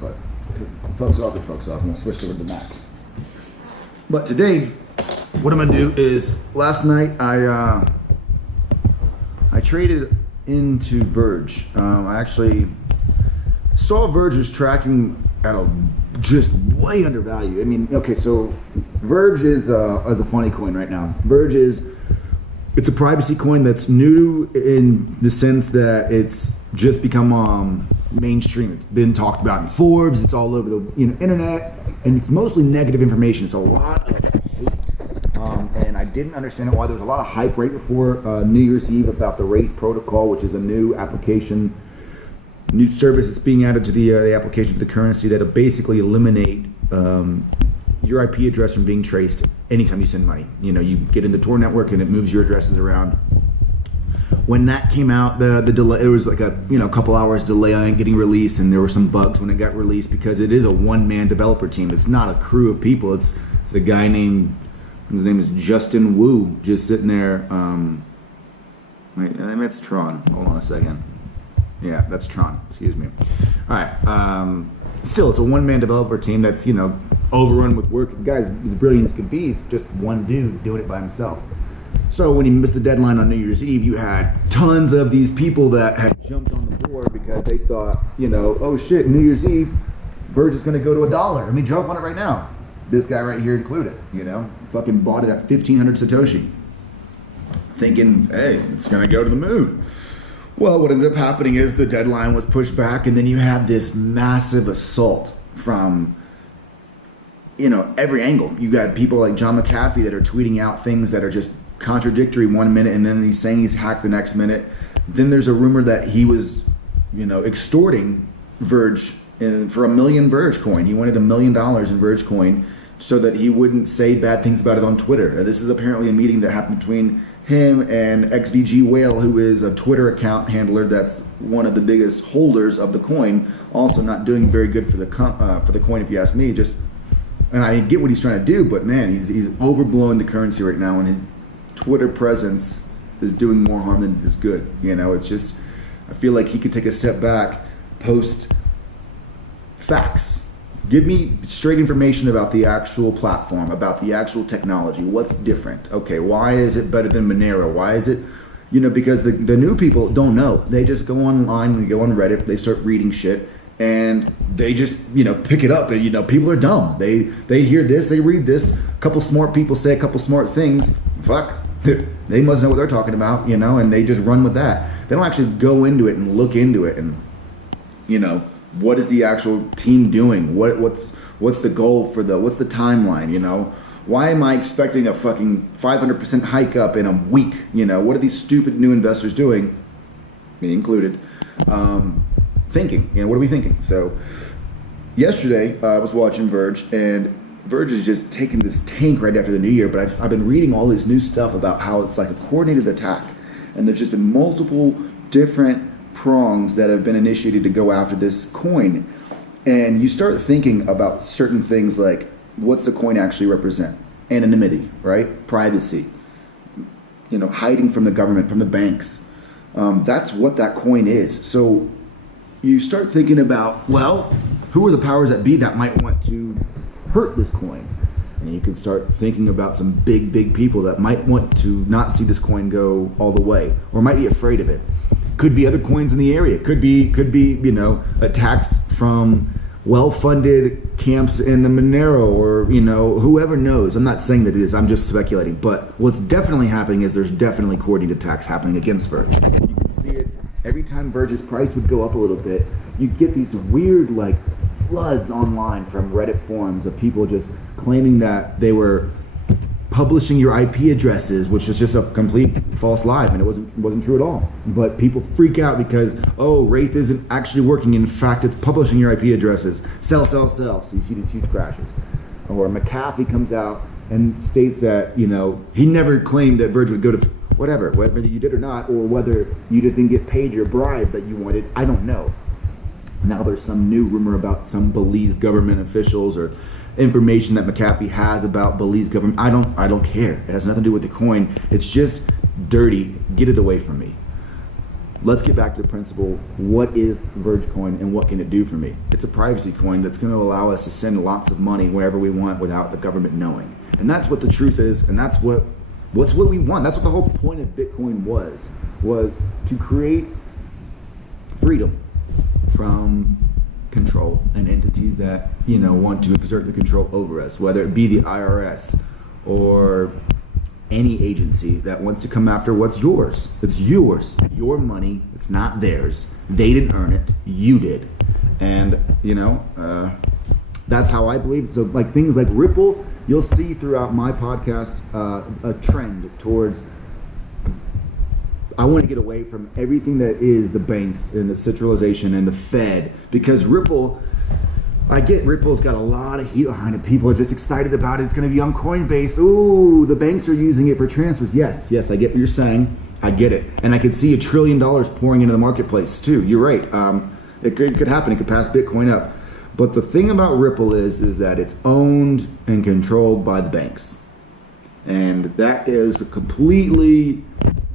but folks off, I'm gonna switch over to Mac. But today, what I'm gonna do is, last night I traded into Verge. I actually saw Verge was tracking at a just way undervalued. I mean, okay, so Verge is a funny coin right now. Verge it's a privacy coin that's new in the sense that it's just become mainstream. It's been talked about in Forbes. It's all over the internet, and it's mostly negative information. It's a lot of hate, and I didn't understand why there was a lot of hype right before New Year's Eve about the Wraith protocol, which is a new application, new service that's being added to the application for the currency that'll basically eliminate your IP address from being traced anytime you send money. You get in the Tor network and it moves your addresses around. When that came out, the delay, it was like a couple hours delay on it getting released, and there were some bugs when it got released because it is a one-man developer team. It's not a crew of people. It's a guy named, his name is Justin Wu, just sitting there. Wait, I think that's Tron. Hold on a second. Yeah, that's Tron. Excuse me. All right. Still, it's a one-man developer team that's overrun with work. The guy's as brilliant as could be. He's just one dude doing it by himself. So when he missed the deadline on New Year's Eve, you had tons of these people that had jumped on the board because they thought, oh shit, New Year's Eve, Verge is going to go to $1. Let me jump on it right now. This guy right here included. Fucking bought it at 1,500 Satoshi, thinking, hey, it's going to go to the moon. Well, what ended up happening is the deadline was pushed back, and then you had this massive assault from every angle. You got people like John McAfee that are tweeting out things that are just contradictory one minute, and then he's saying he's hacked the next minute. Then there's a rumor that he was extorting Verge for 1 million Verge coin. He wanted $1 million in Verge coin so that he wouldn't say bad things about it on Twitter. This is apparently a meeting that happened between him and XVG Whale, who is a Twitter account handler that's one of the biggest holders of the coin, also not doing very good for the coin, if you ask me. And I get what he's trying to do, but man, he's overblowing the currency right now, and his Twitter presence is doing more harm than it is good. It's just, I feel like he could take a step back, post facts. Give me straight information about the actual platform, about the actual technology. What's different? Okay, why is it better than Monero? Why is it, because the new people don't know. They just go online, and go on Reddit, they start reading shit, and they just, pick it up. And, people are dumb. They hear this, they read this. A couple smart people say a couple smart things. Fuck, they must know what they're talking about, and they just run with that. They don't actually go into it and look into it and, what is the actual team doing? What's the goal for what's the timeline? Why am I expecting a fucking 500% hike up in a week? What are these stupid new investors doing, me included, thinking? What are we thinking? So yesterday I was watching Verge, and Verge is just taking this tank right after the new year, but I've been reading all this new stuff about how it's like a coordinated attack, and there's just been multiple different prongs that have been initiated to go after this coin. And you start thinking about certain things like, what's the coin actually represent? Anonymity, right? Privacy, hiding from the government, from the banks. That's what that coin is. So you start thinking about, well, who are the powers that be that might want to hurt this coin? And you can start thinking about some big people that might want to not see this coin go all the way, or might be afraid of it. Could be other coins in the area. Could be attacks from well-funded camps in the Monero, or whoever knows. I'm not saying that it is. I'm just speculating. But what's definitely happening is there's definitely coordinated attacks happening against Verge. You can see it every time Verge's price would go up a little bit. You get these weird floods online from Reddit forums of people just claiming that they were publishing your IP addresses, which is just a complete false lie, and it wasn't true at all. But people freak out because, oh, Wraith isn't actually working. In fact, it's publishing your IP addresses. Sell. So you see these huge crashes. Or McAfee comes out and states that, he never claimed that Verge would go to whatever, whether you did or not, or whether you just didn't get paid your bribe that you wanted. I don't know. Now there's some new rumor about some Belize government officials or information that McAfee has about Belize government. I don't care. It has nothing to do with the coin. It's just dirty. Get it away from me. let's get back to the principle. What is Verge coin and what can it do for me? It's a privacy coin that's going to allow us to send lots of money wherever we want without the government knowing. And that's what the truth is, and that's what we want. That's what the whole point of Bitcoin was to create freedom from control and entities that, you know, want to exert the control over us, whether it be the IRS or any agency that wants to come after what's yours. It's yours, your money. It's not theirs. They didn't earn it. You did. And, you know, that's how I believe. So like things like Ripple, you'll see throughout my podcast a trend towards, I want to get away from everything that is the banks and the centralization and the Fed, because Ripple, I get Ripple's got a lot of heat behind it. People are just excited about it. It's going to be on Coinbase. Ooh, the banks are using it for transfers. Yes, I get what you're saying. I get it. And I could see $1 trillion pouring into the marketplace too. You're right. It could happen. It could pass Bitcoin up. But the thing about Ripple is that it's owned and controlled by the banks. And that is completely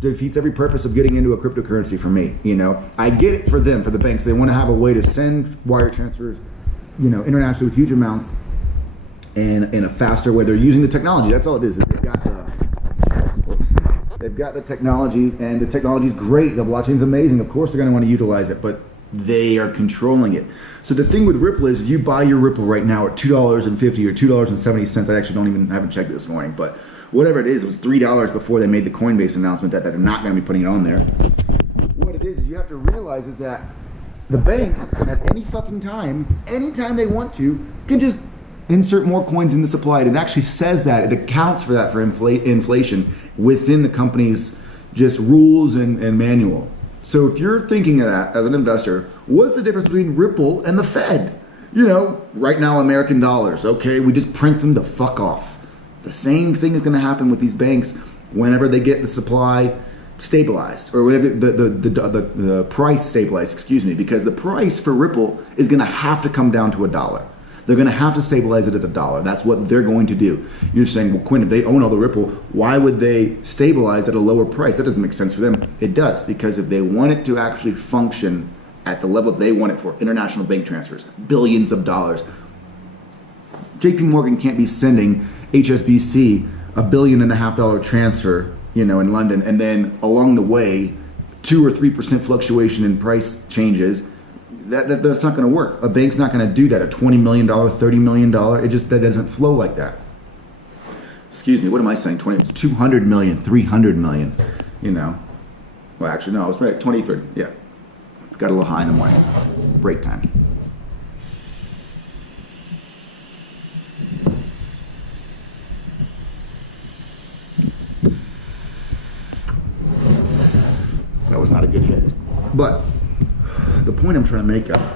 defeats every purpose of getting into a cryptocurrency for me. You know, I get it for them, for the banks. They want to have a way to send wire transfers, you know, internationally with huge amounts and in a faster way. They're using the technology. That's all it is. They've got the technology, and the technology is great. The blockchain is amazing. Of course, they're going to want to utilize it, but they are controlling it. So the thing with Ripple is, you buy your Ripple right now at $2.50 or $2.70. I actually haven't checked it this morning, but whatever it is, it was $3 before they made the Coinbase announcement that they're not going to be putting it on there. What it is you have to realize is that the banks, at any fucking time, anytime they want to, can just insert more coins in the supply. It actually says that. It accounts for that, for inflation within the company's just rules and manual. So if you're thinking of that as an investor, what's the difference between Ripple and the Fed? You know, right now American dollars, okay, we just print them the fuck off. The same thing is going to happen with these banks whenever they get the supply stabilized, or whatever, the price stabilized, excuse me, because the price for Ripple is going to have to come down to $1. They're going to have to stabilize it at $1. That's what they're going to do. You're saying, well, Quinn, if they own all the Ripple, why would they stabilize at a lower price? That doesn't make sense for them. It does, because if they want it to actually function at the level they want it for, international bank transfers, billions of dollars, JP Morgan can't be sending HSBC $1.5 billion transfer, you know, in London, and then along the way, 2 or 3% fluctuation in price changes. That's not going to work. A bank's not going to do that. A $20 million, $30 million, that doesn't flow like that. Excuse me, what am I saying? It's 200 million, 300 million, you know. Well, actually, no, I was right, 20, 30, yeah. Got a little high in the morning. Break time. That was not a good hit. But the point I'm trying to make, guys,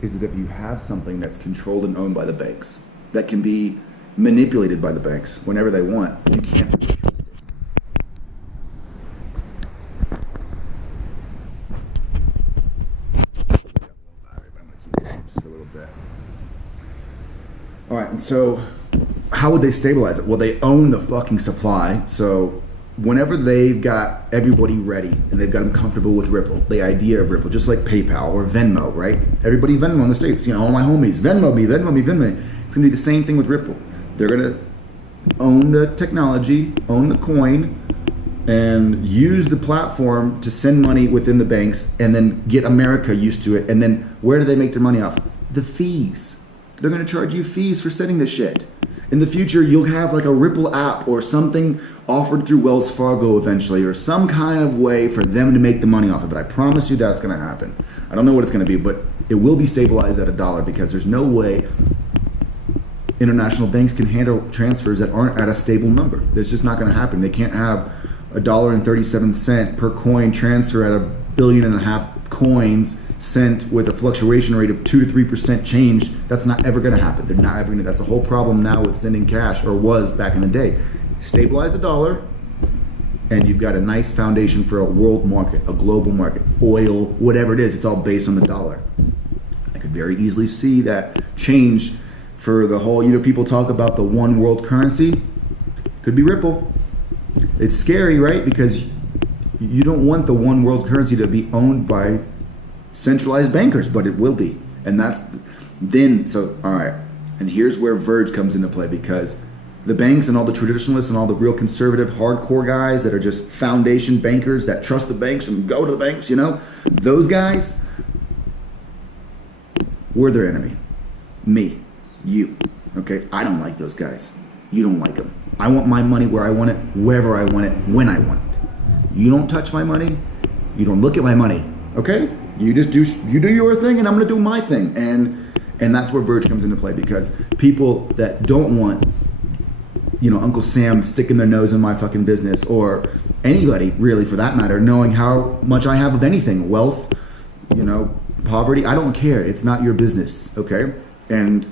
is that if you have something that's controlled and owned by the banks, that can be manipulated by the banks whenever they want, you can't really trust it. Just a little bit. All right, and so how would they stabilize it? Well, they own the fucking supply, so whenever they've got everybody ready and they've got them comfortable with Ripple, the idea of Ripple, just like PayPal or Venmo, right? Everybody Venmo in the States, you know, all my homies, Venmo me. It's gonna be the same thing with Ripple. They're gonna own the technology, own the coin, and use the platform to send money within the banks and then get America used to it. And then where do they make their money off? The fees. They're gonna charge you fees for sending this shit. In the future, you'll have like a Ripple app or something offered through Wells Fargo eventually, or some kind of way for them to make the money off of it. I promise you that's going to happen. I don't know what it's going to be, but it will be stabilized at $1 because there's no way international banks can handle transfers that aren't at a stable number. That's just not going to happen. They can't have $1.37 per coin transfer at $1.5 billion coins sent with a fluctuation rate of 2 to 3% change. That's not ever going to happen. They're not ever going to. That's the whole problem now with sending cash, or was back in the day. Stabilize the dollar, and you've got a nice foundation for a world market, a global market, oil, whatever it is. It's all based on the dollar. I could very easily see that change for the whole. You know, people talk about the one world currency. Could be Ripple. It's scary, right? Because You don't want the one world currency to be owned by centralized bankers, but it will be. And that's then, so, all right. And here's where Verge comes into play, because the banks and all the traditionalists and all the real conservative hardcore guys that are just foundation bankers that trust the banks and go to the banks, you know, those guys, we're their enemy. Me, you, okay? I don't like those guys. You don't like them. I want my money where I want it, wherever I want it, when I want it. You don't touch my money. You don't look at my money, okay? You just do your thing, and I'm gonna do my thing. And that's where Verge comes into play, because people that don't want, you know, Uncle Sam sticking their nose in my fucking business, or anybody really for that matter, knowing how much I have of anything, wealth, you know, poverty, I don't care. It's not your business, okay? And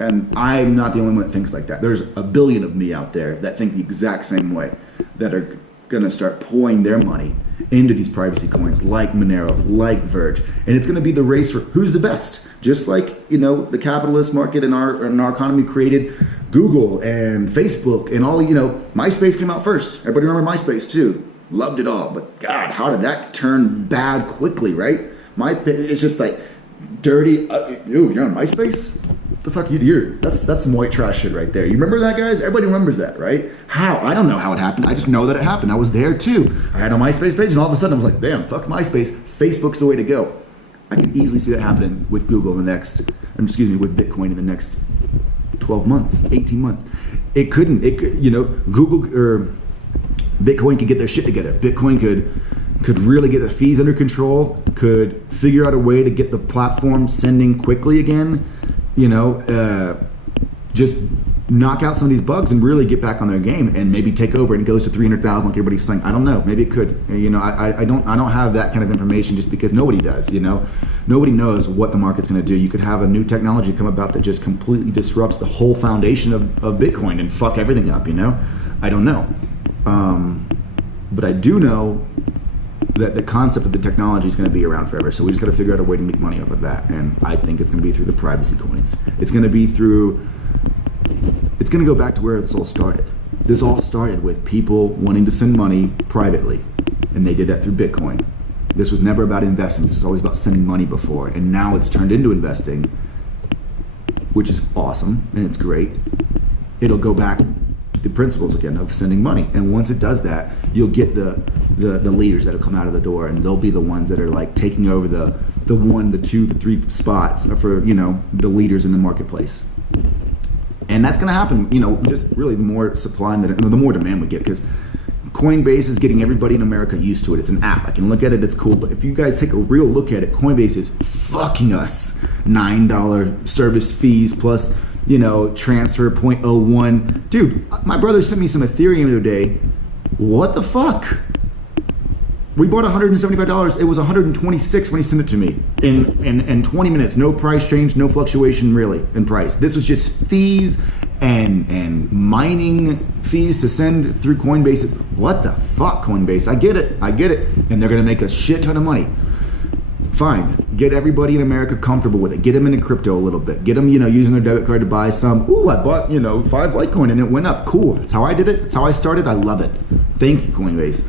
I'm not the only one that thinks like that. There's a billion of me out there that think the exact same way, that are gonna start pouring their money into these privacy coins like Monero, like Verge. And it's gonna be the race for who's the best. Just like, you know, the capitalist market in our economy created Google and Facebook and all, you know, MySpace came out first. Everybody remember MySpace too. Loved it all. But God, how did that turn bad quickly, right? It's just like dirty, you're on MySpace? The fuck that's some white trash shit right there. You remember that, guys? Everybody remembers that, right? How? I don't know how it happened. I just know that it happened. I was there too. I had a MySpace page, and all of a sudden I was like, damn, fuck MySpace. Facebook's the way to go. I can easily see that happening with Google with Bitcoin in the next 12 months, 18 months. It could, you know, Google or Bitcoin could get their shit together. Bitcoin could really get the fees under control, could figure out a way to get the platform sending quickly again, you know, just knock out some of these bugs and really get back on their game, and maybe take over and it goes to 300,000 like everybody's saying. I don't know, maybe it could, you know. I don't have that kind of information, just because nobody does, you know. Nobody knows what the market's going to do. You could have a new technology come about that just completely disrupts the whole foundation of Bitcoin and fuck everything up, you know. I don't know, but I do know that the concept of the technology is going to be around forever. So we just got to figure out a way to make money off of that, and I think it's going to be through the privacy coins. It's going to go back to where this all started. This all started with people wanting to send money privately, and they did that through Bitcoin. This was never about investing. This was always about sending money before, and now it's turned into investing, which is awesome, and it's great. It'll go back to the principles again of sending money, and once it does that, you'll get the leaders that'll come out of the door, and they'll be the ones that are like taking over the 1, the 2, the 3 spots for, you know, the leaders in the marketplace. And that's going to happen, you know, just really the more supply and the more demand we get, because Coinbase is getting everybody in America used to it. It's an app. I can look at it. It's cool. But if you guys take a real look at it, Coinbase is fucking us. $9 service fees plus, you know, transfer 0.01. Dude, my brother sent me some Ethereum the other day. What the fuck? We bought $175. It was $126 when he sent it to me in 20 minutes. No price change, no fluctuation really in price. This was just fees and mining fees to send through Coinbase. What the fuck, Coinbase? I get it. And they're gonna make a shit ton of money. Fine, get everybody in America comfortable with it. Get them into crypto a little bit. Get them, you know, using their debit card to buy some. Ooh, I bought, you know, 5 Litecoin and it went up. Cool. That's how I did it. That's how I started. I love it. Thank you, Coinbase.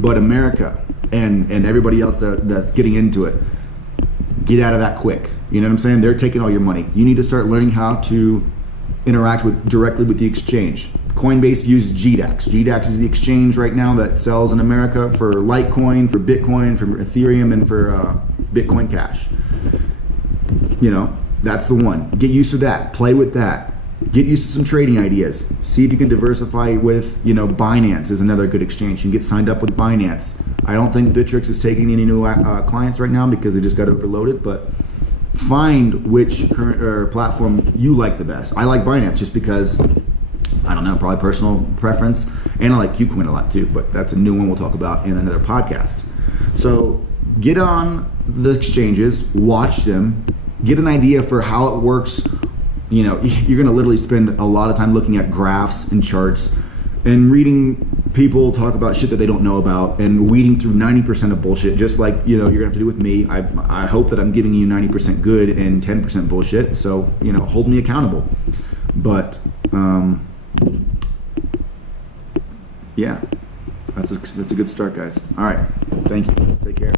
But America and everybody else that's getting into it, get out of that quick. You know what I'm saying? They're taking all your money. You need to start learning how to interact directly with the exchange. Coinbase uses GDAX. GDAX is the exchange right now that sells in America for Litecoin, for Bitcoin, for Ethereum, and for Bitcoin Cash. You know, that's the one. Get used to that. Play with that. Get used to some trading ideas. See if you can diversify with, you know, Binance is another good exchange. You can get signed up with Binance. I don't think Bittrex is taking any new clients right now because they just got overloaded, but find which current platform you like the best. I like Binance just because, I don't know, probably personal preference, and I like KuCoin a lot too, but that's a new one we'll talk about in another podcast. So get on the exchanges, watch them, get an idea for how it works. You know, you're gonna literally spend a lot of time looking at graphs and charts and reading people talk about shit that they don't know about and weeding through 90% of bullshit, just like, you know, you're gonna have to do with me. I hope that I'm giving you 90% good and 10% bullshit, so, you know, hold me accountable. But yeah, That's a good start, guys. All right. Thank you. Take care.